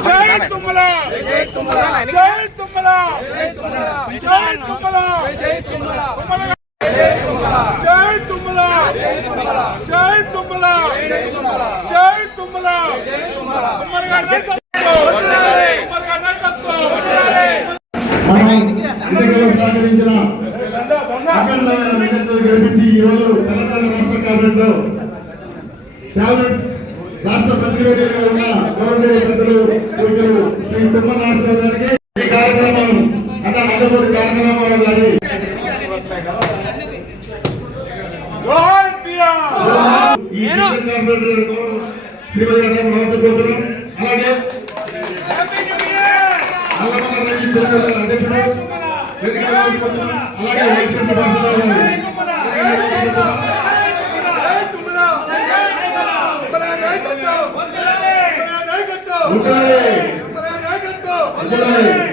జై తుమ్మల జై తుమ్మల జై తుమ్మల జై తుమ్మల జై తుమ్మల జై తుమ్మల జై తుమ్మల జై తుమ్మల మనం సహకరించిన అఖండమైన విజయంతో గెలిపించి ఈ రోజు పార్లమెంట్ క్యాబినెట్ రాష్ట్ర మంత్రివర్యంగా ఉన్న గవర్నమెంట్ పెద్దలు పూజలు శ్రీ తుమ్మనాశ్వర గారికి ఈ కార్యక్రమం అన్న నందమూరి కార్యక్రమాల గారి ఈ అలాగే అలాగే వైశ్వ ఉండాలి ఉండాలి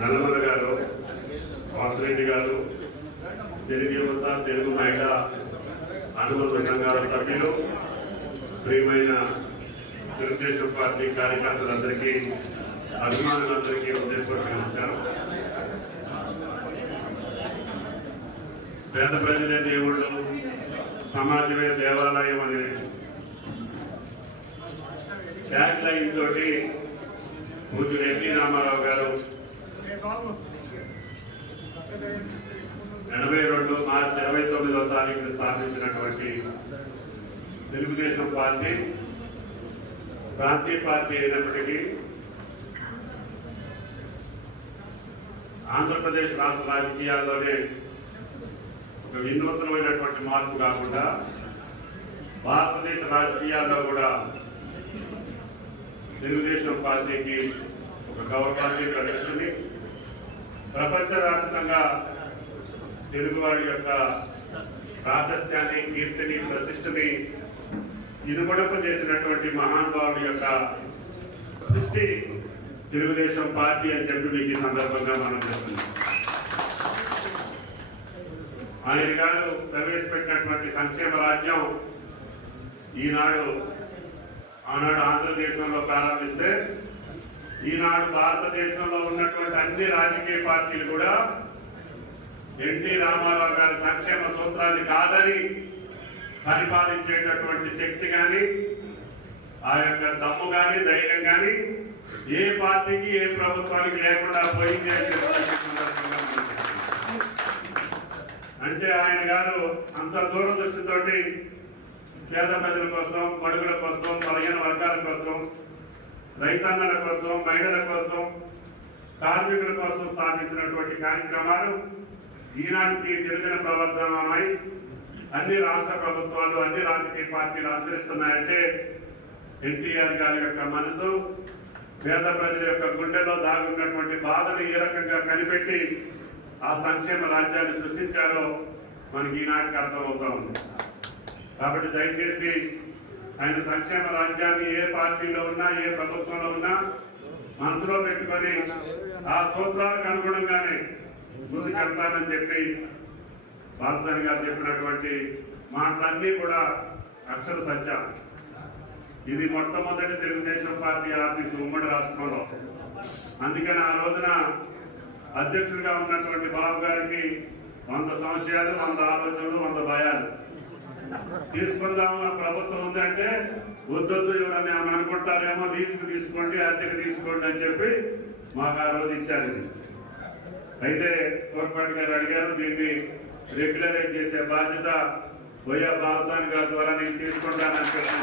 నల్లమల గారు వాసిరెడ్డి గారు తెలుగు యువత తెలుగు మహిళ అనుబంధ సంఘాల సభ్యులు ప్రియమైన తెలుగుదేశం పార్టీ కార్యకర్తలందరికీ అభిమానులందరికీ హృదయపూర్వక నమస్కారం. పేద ప్రజలే దేవుళ్ళు సమాజమే దేవాలయం అనే ట్యాగ్ లైన్ తోటి పూజలు ఎన్టీ రామారావు గారు ఎనభై రెండు మార్చి ఇరవై తొమ్మిదవ తారీఖున స్థాపించినటువంటి తెలుగుదేశం పార్టీ ప్రాంతీయ పార్టీ అయినప్పటికీ ఆంధ్రప్రదేశ్ రాష్ట్ర రాజకీయాల్లోనే ఒక వినూత్నమైనటువంటి మార్పు కాకుండా భారతదేశ రాజకీయాల్లో కూడా తెలుగుదేశం పార్టీకి గౌరవాన్ని ప్రదర్శించి ప్రపంచవ్యాప్తంగా తెలుగువాడి యొక్క ప్రాశస్త్యాన్ని కీర్తిని ప్రతిష్టని ఇనుమడప చేసినటువంటి మహానుభావుడి యొక్క సృష్టి తెలుగుదేశం పార్టీ అని చెప్పి మీకు ఈ సందర్భంగా మనం చెప్తున్నాం. ఆయన గారు ప్రవేశపెట్టినటువంటి సంక్షేమ రాజ్యం ఈనాడు ఆనాడు ఆంధ్రదేశంలో ప్రారంభిస్తే ఈనాడు భారతదేశంలో ఉన్నటువంటి అన్ని రాజకీయ పార్టీలు కూడా ఎన్టీ రామారావు గారి సంక్షేమ సూత్రాన్ని కాదని పరిపాలించేటటువంటి శక్తి కానీ ఆ యొక్క దమ్ము కానీ ధైర్యం కానీ ఏ పార్టీకి ఏ ప్రభుత్వానికి లేకుండా పోయింది అని అంటే ఆయన గారు అంత దూరదృష్టితోటి పేద ప్రజల కోసం బడుగుల కోసం బలహీన వర్గాల కోసం రైతాంగాల కోసం మహిళల కోసం కార్మికుల కోసం స్థాపించినటువంటి కార్యక్రమాలు ఈనాటికి గిరిజన ప్రవర్తనమై అన్ని రాష్ట్ర ప్రభుత్వాలు అన్ని రాజకీయ పార్టీలు అనుసరిస్తున్నాయంటే ఎన్టీఆర్ గారి యొక్క మనసు పేద ప్రజల యొక్క గుండెలో దాగున్నటువంటి బాధను ఏ రకంగా కనిపెట్టి ఆ సంక్షేమ రాజ్యాన్ని సృష్టించారో మనకి ఈనాటికి అర్థమవుతా ఉంది. కాబట్టి దయచేసి ఆయన సంక్షేమ రాజ్యాన్ని ఏ పార్టీలో ఉన్నా ఏ ప్రభుత్వంలో ఉన్నా మనసులో పెట్టుకొని ఆ సూత్రాలకు అనుగుణంగానే ముందుకెళ్తానని చెప్పి బాలసాని గారు చెప్పినటువంటి మాటలన్నీ కూడా అక్షర సత్యం. ఇది మొట్టమొదటి తెలుగుదేశం పార్టీ ఆఫీసు ఉమ్మడి రాష్ట్రంలో. అందుకని ఆ రోజున అధ్యక్షుడిగా ఉన్నటువంటి బాబు గారికి వంద సంశయాలు వంద ఆలోచనలు వంద భయాలు. తీసుకుందాము మన ప్రభుత్వం ఉందంటే వద్దొద్దు ఎవరని ఆమె అనుకుంటారేమో లీజుకు తీసుకోండి అద్దెకు తీసుకోండి అని చెప్పి మాకు ఆ రోజు ఇచ్చారు అయితే కోరపాటి గారు అడిగారు దీన్ని రెగ్యులరైజ్ చేసే బాధ్యత వైఎస్ బాలసాని గారి ద్వారా నేను తీసుకుంటానని చెప్పి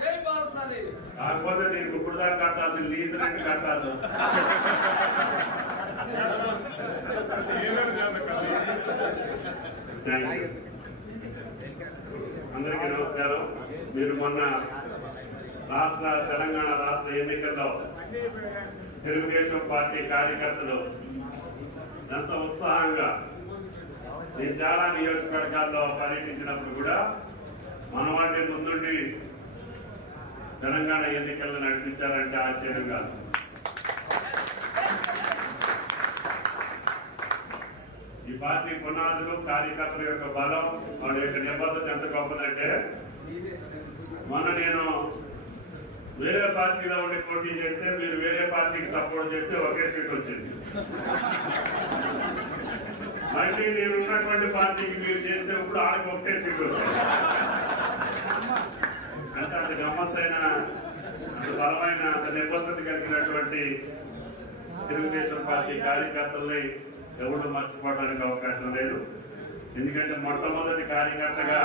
జై బాలసాని కాకపోతే నేను ఇప్పుడు దాకా కట్టాల్సిన లీజ్ రెంట్ కట్టాలి థ్యాంక్ యూ అందరికీ నమస్కారం. మీరు మొన్న రాష్ట్ర తెలంగాణ రాష్ట్ర ఎన్నికల్లో తెలుగుదేశం పార్టీ కార్యకర్తలు ఎంత ఉత్సాహంగా నేను చాలా నియోజకవర్గాల్లో పర్యటించినప్పుడు కూడా మనవాడిని ముందుండి తెలంగాణ ఎన్నికలను నడిపించాలంటే ఆశ్చర్యం కాదు. ఈ పార్టీ పునాదులు కార్యకర్తల యొక్క బలం వాళ్ళ యొక్క నిబద్ధత ఎంత గొప్పదంటే మొన్న నేను వేరే పార్టీలో ఉండి పోటీ చేస్తే మీరు వేరే పార్టీకి సపోర్ట్ చేస్తే ఒకే సీట్ వచ్చింది. మళ్ళీ నేను ఉన్నటువంటి పార్టీకి మీరు చేస్తే ఇప్పుడు ఆడికి ఒకటే సీట్ వచ్చింది. అంటే అంత గమ్మత్తైన బలమైన అంత నిబద్ధత కలిగినటువంటి తెలుగుదేశం పార్టీ కార్యకర్తల్ని ఎవరు మర్చిపోవడానికి అవకాశం లేదు. ఎందుకంటే మొట్టమొదటి కార్యకర్తగా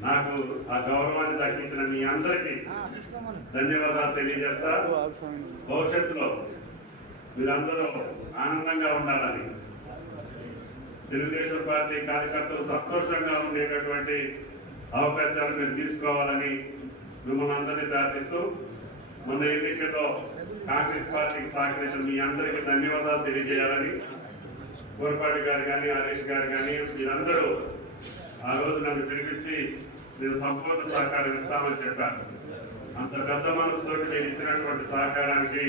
నాకు ఆ గౌరవాన్ని దక్కించిన మీ అందరికీ ధన్యవాదాలు తెలియజేస్తా. భవిష్యత్తులో మీరందరూ ఆనందంగా ఉండాలని తెలుగుదేశం పార్టీ కార్యకర్తలు సంతోషంగా ఉండేటటువంటి అవకాశాలు మీరు తీసుకోవాలని మిమ్మల్ని అందరినీ ప్రార్థిస్తూ మొన్న ఎన్నికల్లో కాంగ్రెస్ పార్టీకి సహకరించిన మీ అందరికీ ధన్యవాదాలు తెలియజేయాలని కోరపాటి గారు కానీ హరీష్ గారు కానీ మీరందరూ ఆ రోజు నన్ను పిలిపించి నేను సంపూర్ణ సహకారం ఇస్తామని చెప్పాను అంత పెద్ద మనసుతోటి నేను ఇచ్చినటువంటి సహకారానికి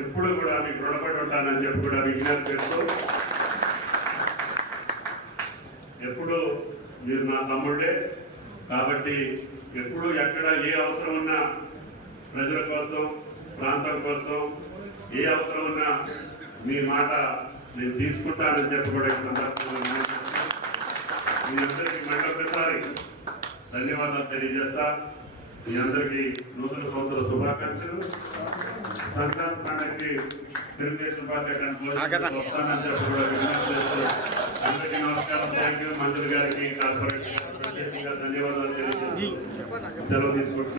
ఎప్పుడు కూడా మీకు రుణపడి ఉంటానని చెప్పి కూడా విజ్ఞప్తి చేస్తూ ఎప్పుడు మీరు నా తమ్ముళ్ళే. కాబట్టి ఎప్పుడు ఎక్కడ ఏ అవసరం ఉన్నా ప్రజల కోసం ప్రాంతం కోసం ఏ అవసరం ఉన్నా మీ మాట నేను తీసుకుంటానని చెప్పి కూడా ఈ సందర్భంగా. మీ అందరికీ మళ్ళొకసారి ధన్యవాదాలు తెలియజేస్తా. మీ అందరికీ నూతన సంవత్సర శుభాకాంక్షలు. సంక్రాంతి పండుగకి తెలుగుదేశం పార్టీ వస్తానని చెప్పి కూడా విజ్ఞప్తి చేస్తూ అందరికీ నమస్కారం. థ్యాంక్ యూ మంత్రి గారికి ధన్యవాదాలు తెలియజేస్తూ సెలవు తీసుకుంటున్నాను.